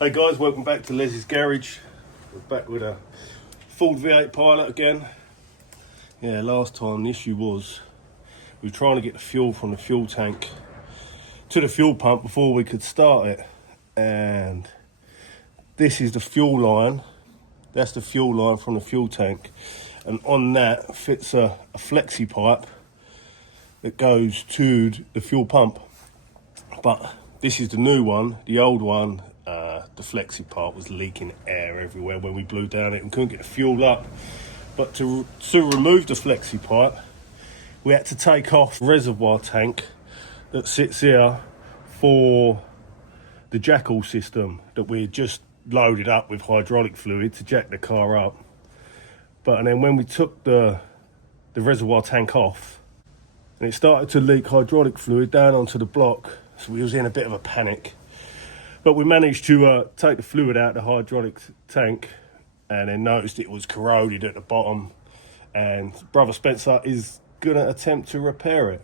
Hey guys, welcome back to Les's Garage. We're back with a Ford V8 Pilot again. Yeah, last time the issue was we were trying to get the fuel from the fuel tank to the fuel pump before we could start it. And this is the fuel line. That's the fuel line from the fuel tank. And on that fits a flexi pipe that goes to the fuel pump. But this is the new one. The old one, the flexi part was leaking air everywhere when we blew down it and couldn't get the fuel up. But to remove the flexi pipe, we had to take off the reservoir tank that sits here for the Jackall system that we had just loaded up with hydraulic fluid to jack the car up. And then when we took the reservoir tank off, and it started to leak hydraulic fluid down onto the block, so we was in a bit of a panic. But we managed to take the fluid out of the hydraulic tank and then noticed it was corroded at the bottom, and brother Spencer is gonna attempt to repair it.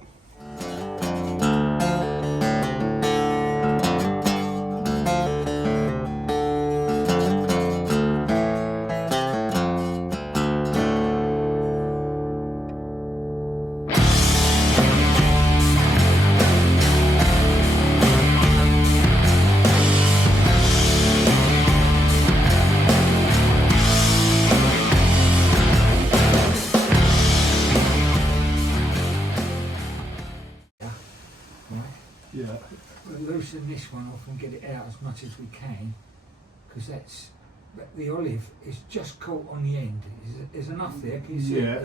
Yeah. We'll loosen this one off and get it out as much as we can, because the olive is just caught on the end. There's enough there, can you see? Yeah.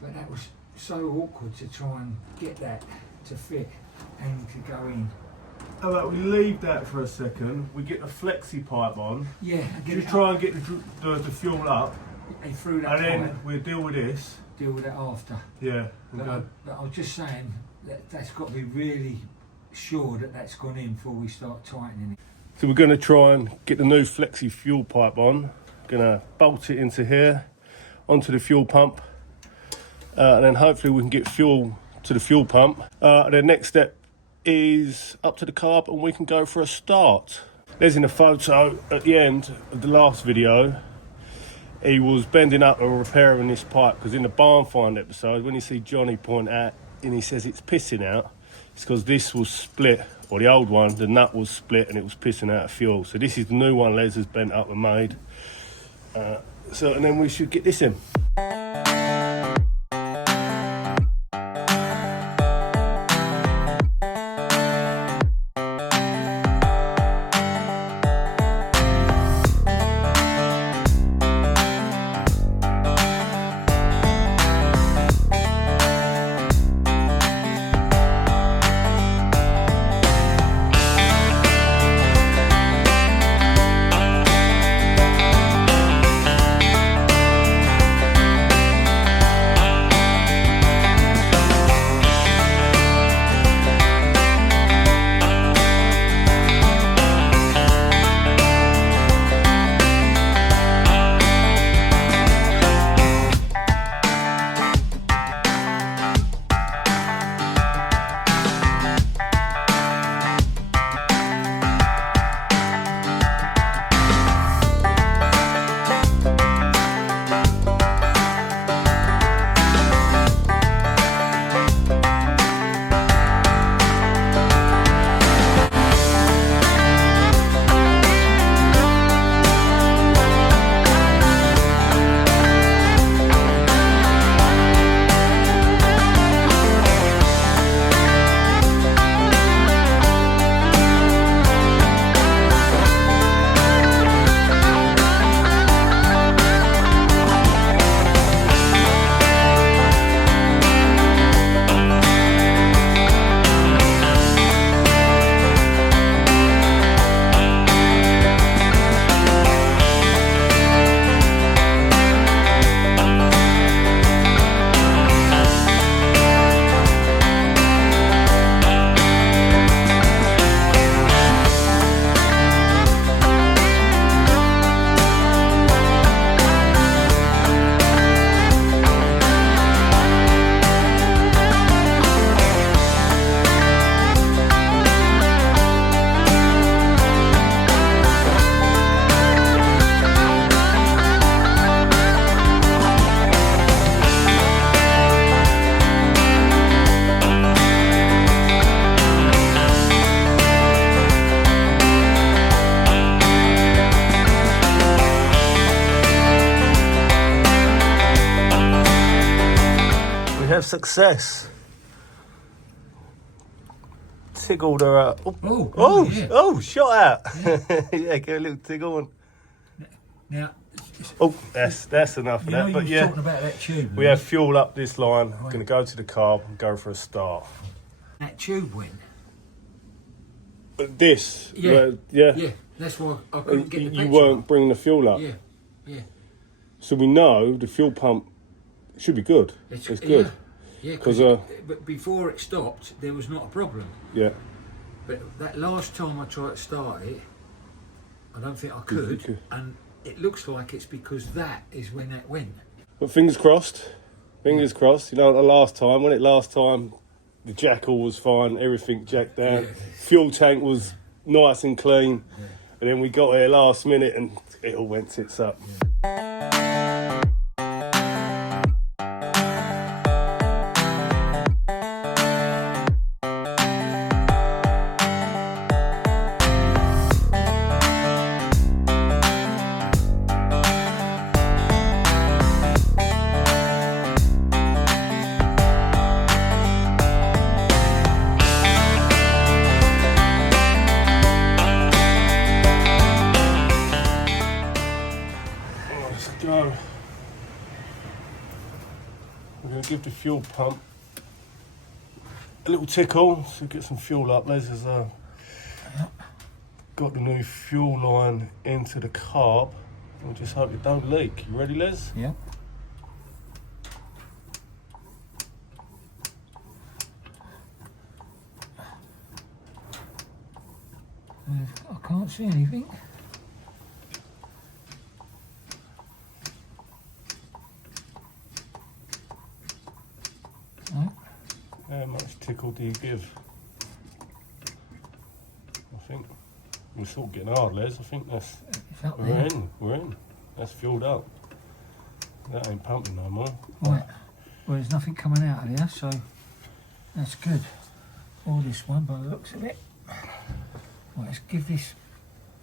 But that was so awkward to try and get that to fit and to go in. How about we leave that for a second, we get the flexi pipe on. Yeah. Just try and get the fuel up. And through that and then pipe, we'll deal with this. deal with it after. Yeah. But I was just saying that's got to be really sure that that's gone in before we start tightening it. So we're going to try and get the new flexi fuel pipe on. Going to bolt it into here, onto the fuel pump, and then hopefully we can get fuel to the fuel pump. And the next step is up to the carb and we can go for a start. There's in a photo at the end of the last video. He was bending up and repairing this pipe, because in the barn find episode, when you see Johnny point out and he says it's pissing out, it's because this was split, or the old one, the nut was split and it was pissing out of fuel. So this is the new one Les has bent up and made. And then we should get this in. success. Tiggled her out. Shot out. Yeah, get a little tiggle on. Now, that's enough of that. But yeah, talking about that tube. we have fuel up this line. I'm going to go to the carb and go for a start. That tube went. But this, Yeah. yeah. That's why I couldn't get the You petrol weren't up. bringing the fuel up. Yeah. So we know the fuel pump should be good. It's good. Yeah, 'Cause, but before it stopped, there was not a problem. Yeah. But that last time I tried to start it, I don't think I could. And it looks like it's because that is when that went. But fingers crossed. Fingers crossed. You know, the last time, the Jackall was fine, everything jacked down. Yeah. Fuel tank was nice and clean. Yeah. And then we got there last minute and it all went tits up. Go. We're going to give the fuel pump a little tickle so get some fuel up. Les has got the new fuel line into the carb. We'll just hope it don't leak. You ready, Les? Yeah. I can't see anything. How much tickle do you give? I think we're sort of getting hard, Les. I think that's we're in. That's fueled up. That ain't pumping no more. Right. Well, there's nothing coming out of here, so that's good. Or this one, by the looks of it. Right, let's give this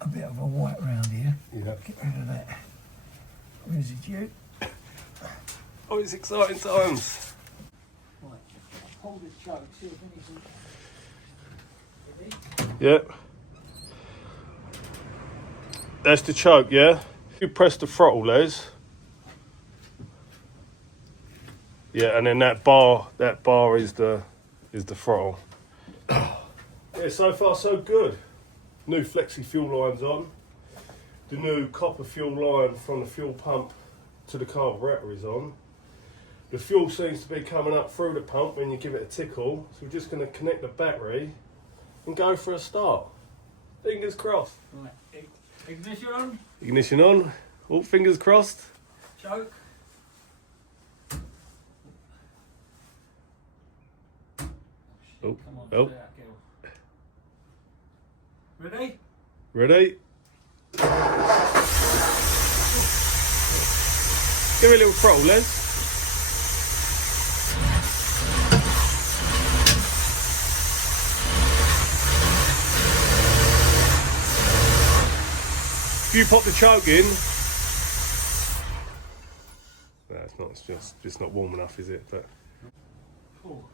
a bit of a wipe round here. Yeah. Get rid of that residue. Oh, it's exciting times. Right, hold the choke, see if anything. Yeah. That's the choke, yeah? You press the throttle, Les. Yeah, and then that bar is the throttle. Yeah, so far so good. New flexi fuel lines on. The new copper fuel line from the fuel pump to the carburettor is on. The fuel seems to be coming up through the pump when you give it a tickle. So we're just going to connect the battery and go for a start. Fingers crossed. Right, ignition on. Ignition on. All fingers crossed. Choke. Oh, Come on, oh. stay out, girl. Ready? Ready? Give it a little throttle, Les. If you pop the choke in, no, it's not. It's just not warm enough, is it? But Cool.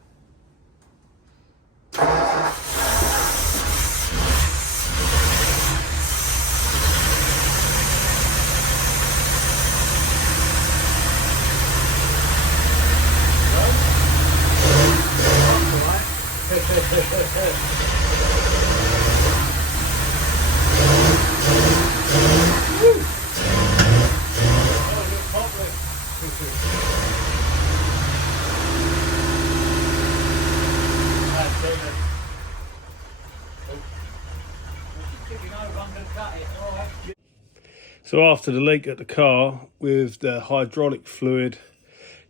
So after the leak at the car, with the hydraulic fluid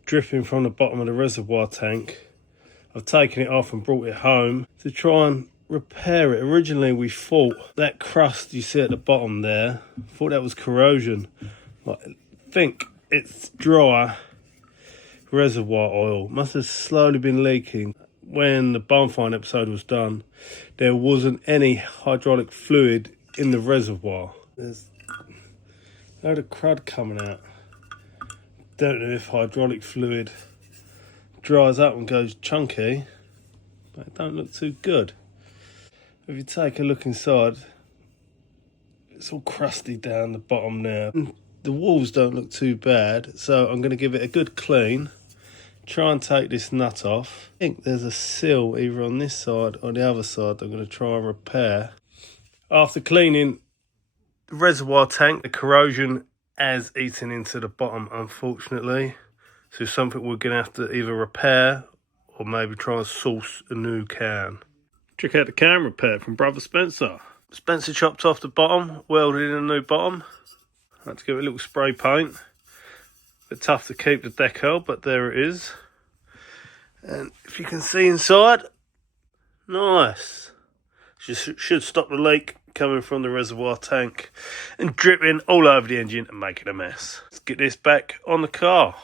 dripping from the bottom of the reservoir tank, I've taken it off and brought it home to try and repair it. Originally we thought that crust you see at the bottom there, thought that was corrosion. I think it's dry reservoir oil. Must have slowly been leaking. When the Barnfine episode was done, there wasn't any hydraulic fluid in the reservoir. There's a load of crud coming out. Don't know if hydraulic fluid dries up and goes chunky, but it don't look too good. If you take a look inside, it's all crusty down the bottom now. The walls don't look too bad, so I'm going to give it a good clean. Try and take this nut off. I think there's a sill either on this side or the other side that I'm going to try and repair. After cleaning the reservoir tank, the corrosion has eaten into the bottom, unfortunately. So something we're going to have to either repair or maybe try and source a new can. Check out the can repair from Brother Spencer. Spencer chopped off the bottom, welded in a new bottom. I had to give it a little spray paint. Bit tough to keep the decal, but there it is. And if you can see inside, nice. Should stop the leak coming from the reservoir tank and dripping all over the engine and making a mess. Let's get this back on the car.